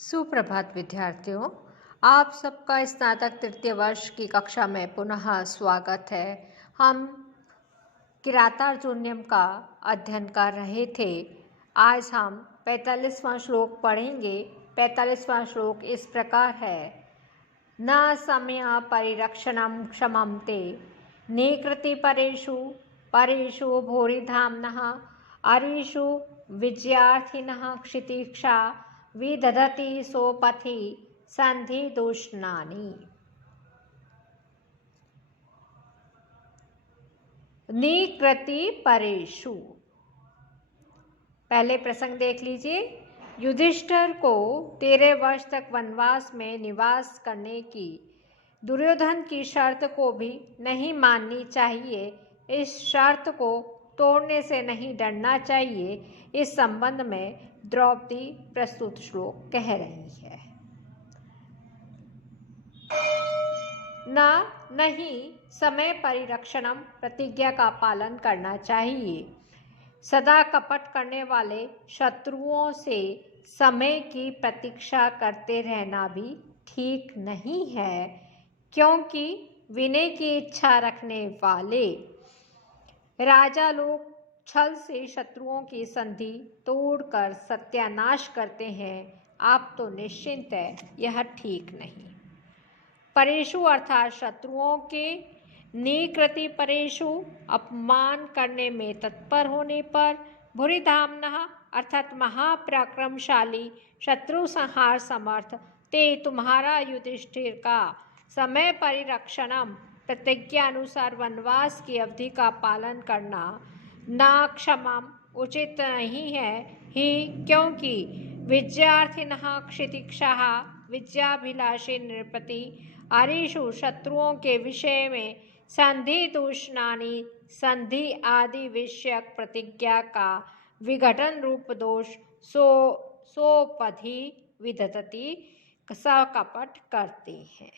सुप्रभात विद्यार्थियों, आप सबका स्नातक तृतीय वर्ष की कक्षा में पुनः स्वागत है। हम किरातार्जुनीयम का अध्ययन कर रहे थे। आज हम 45वां श्लोक पढ़ेंगे। 45वां श्लोक इस प्रकार है। न समय परिरक्षणं क्षमं ते निकृति परेषु परेषु भूरिधाम्नः अरीषु विजयार्थिनः क्षितिक्षा विदधति सोपथि संधि दूषणानि। निकृति परेषु, पहले प्रसंग देख लीजिए। युधिष्ठिर को 13 वर्ष तक वनवास में निवास करने की दुर्योधन की शर्त को भी नहीं माननी चाहिए। इस शर्त को तोड़ने से नहीं डरना चाहिए। इस संबंध में द्रौपदी प्रस्तुत श्लोक कह रही है। नहीं समय परिरक्षणम, प्रतिज्ञा का पालन करना चाहिए। सदा कपट करने वाले शत्रुओं से समय की प्रतीक्षा करते रहना भी ठीक नहीं है, क्योंकि विनय की इच्छा रखने वाले राजा लोग छल से शत्रुओं की संधि तोड़कर सत्यानाश करते हैं। आप तो निश्चिंत है, यह ठीक नहीं। परेशु अर्थात शत्रुओं के, निकृति परेशु अपमान करने में तत्पर होने पर, भूरिधाम्नः अर्थात महापराक्रमशाली, शत्रु संहार समर्थ, ते तुम्हारा युधिष्ठिर का समय परिरक्षणम, प्रतिज्ञा अनुसार वनवास की अवधि का पालन करना, न क्षमम उचित नहीं है ही, क्योंकि विजयार्थिनः क्षितिक्षाः विद्याभिलाषी नृपति, अरीषु शत्रुओं के विषय में, संधि दूषणानि संधि आदि विषयक प्रतिज्ञा का विघटन रूप दोष, सोपधि विदधति सकपट करते हैं।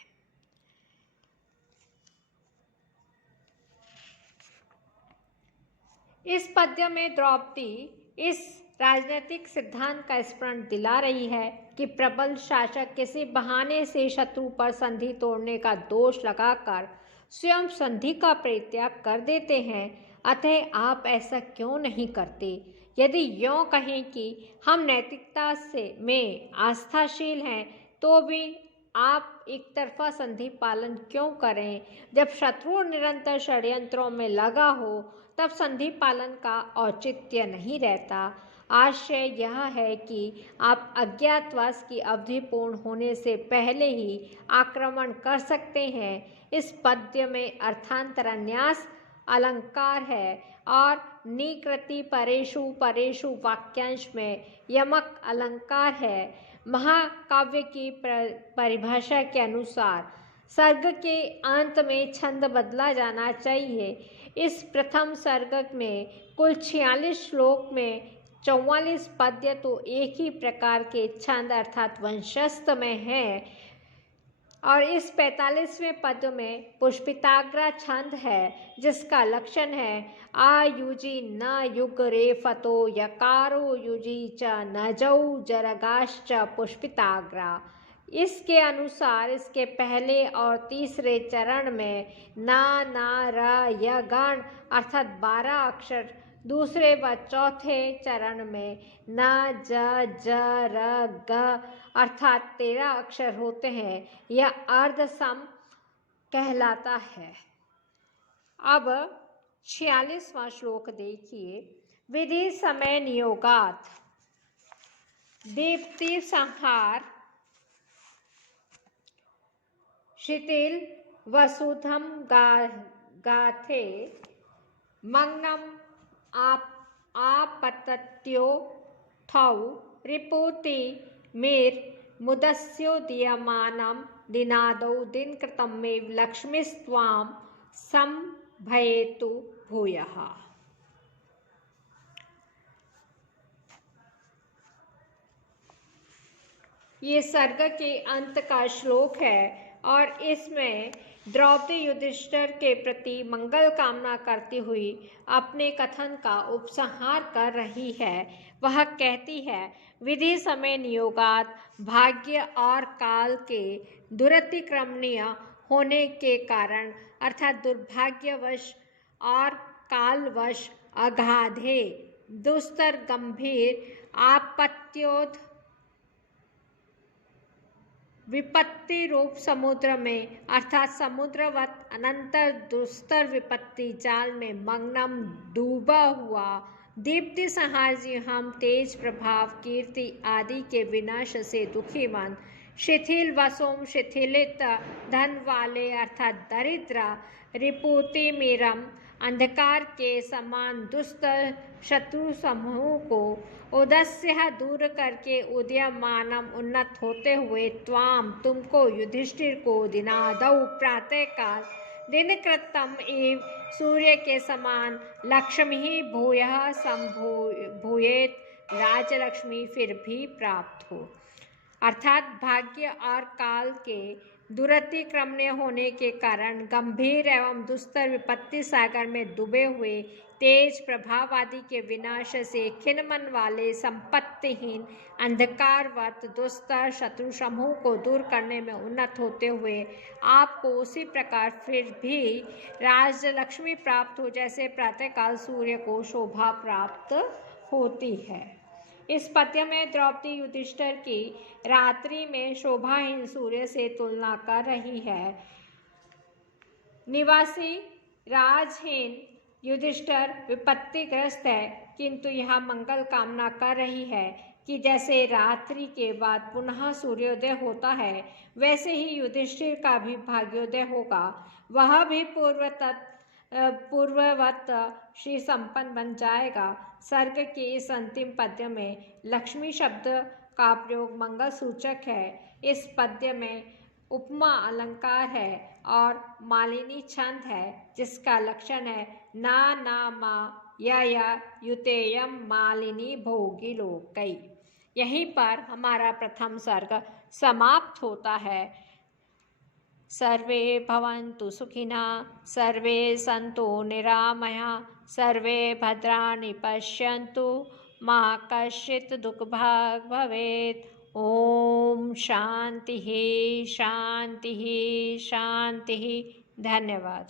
इस पद्य में द्रौपदी इस राजनीतिक सिद्धांत का स्मरण दिला रही है कि प्रबल शासक किसी बहाने से शत्रु पर संधि तोड़ने का दोष लगाकर स्वयं संधि का परित्याग कर देते हैं। अतः आप ऐसा क्यों नहीं करते? यदि यों कहें कि हम नैतिकता में आस्थाशील हैं, तो भी आप एक तरफा संधि पालन क्यों करें? जब शत्रु निरंतर षड्यंत्रों में लगा हो, तब संधि पालन का औचित्य नहीं रहता। आशय यह है कि आप अज्ञातवास की अवधि पूर्ण होने से पहले ही आक्रमण कर सकते हैं। इस पद्य में अर्थांतरन्यास अलंकार है और निकृति परेषु परेषु वाक्यांश में यमक अलंकार है। महाकाव्य की परिभाषा के अनुसार सर्ग के अंत में छंद बदला जाना चाहिए। इस प्रथम सर्ग में कुल 46 श्लोक में 44 पद्य तो एक ही प्रकार के छंद अर्थात वंशस्थ में है, और इस 45वें पद्य में पुष्पिताग्र छंद है, जिसका लक्षण है आयुजी न युग रे फतो यकारो युजी च नजौ जरगाश्च पुष्पिताग्रा। इसके अनुसार इसके पहले और तीसरे चरण में ना ना र य गण अर्थात 12 अक्षर, दूसरे व चौथे चरण में न ज ज र ग अर्थात 13 अक्षर होते हैं। यह अर्धसम कहलाता है। अब 46वां श्लोक देखिए। विधि समय नियोगात दीप्ति संहार शिथिल वसुधम गाथे मग्नम आपतत्यो थौ रिपुति मेर मुदस्योदीयमानं दिनादौ दिनकृतमेव लक्ष्मीस्त्वां संभयेतु भूयः। ये सर्ग के अंत का श्लोक है और इसमें द्रौपदी युधिष्ठिर के प्रति मंगल कामना करती हुई अपने कथन का उपसंहार कर रही है। वह कहती है, विधि समय नियोगात भाग्य और काल के दुरतिक्रमणीय होने के कारण अर्थात दुर्भाग्यवश और कालवश अगाधे दुस्तर गंभीर आपत्त्योद विपत्ति रूप समुद्र में अर्थात समुद्रवत अनंतर दुस्तर विपत्ति जाल में मग्नम डूबा हुआ दीप्ति संहार जी हम तेज प्रभाव कीर्ति आदि के विनाश से दुखी मन शिथिल वसोम शिथिलित धन वाले अर्थात दरिद्र रिपुति मीरम अंधकार के समान दुष्ट शत्रु समूह को उदस्य दूर करके उदयमानम उन्नत होते हुए त्वाम तुमको युधिष्ठिर को दिनादौ प्रातः काल दिनकृतम एव सूर्य के समान लक्ष्मी भूयः संभूयेत राजलक्ष्मी फिर भी प्राप्त हो। अर्थात भाग्य और काल के दुरतिक्रमण्य होने के कारण गंभीर एवं दुस्तर विपत्ति सागर में डूबे हुए तेज प्रभाव आदि के विनाश से खिन्नमन वाले संपत्तिहीन अंधकारवत दुस्तर शत्रु समूह को दूर करने में उन्नत होते हुए आपको उसी प्रकार फिर भी राजलक्ष्मी प्राप्त हो जैसे प्रातःकाल सूर्य को शोभा प्राप्त होती है। इस पद्य में द्रौपदी युधिष्ठिर की रात्रि में शोभाहीन सूर्य से तुलना कर रही है। निवासी राजहीन युधिष्ठिर विपत्तिग्रस्त है, किंतु यह मंगल कामना कर रही है कि जैसे रात्रि के बाद पुनः सूर्योदय होता है वैसे ही युधिष्ठिर का भी भाग्योदय होगा। वह भी पूर्ववत श्री संपन्न बन जाएगा। सर्ग के इस अंतिम पद्य में लक्ष्मी शब्द का प्रयोग मंगल सूचक है। इस पद्य में उपमा अलंकार है और मालिनी छंद है जिसका लक्षण है ना ना मा या युतेयम मालिनी भोगी लोकै। यहीं पर हमारा प्रथम सर्ग समाप्त होता है। सर्वे भवन्तु सुखिनः, सर्वे सन्तु निरामयाः, सर्वे भद्राणि पश्यन्तु, मा कश्चित् दुःखभाग् भवेत्। ओम शांति शांति शांति। धन्यवाद।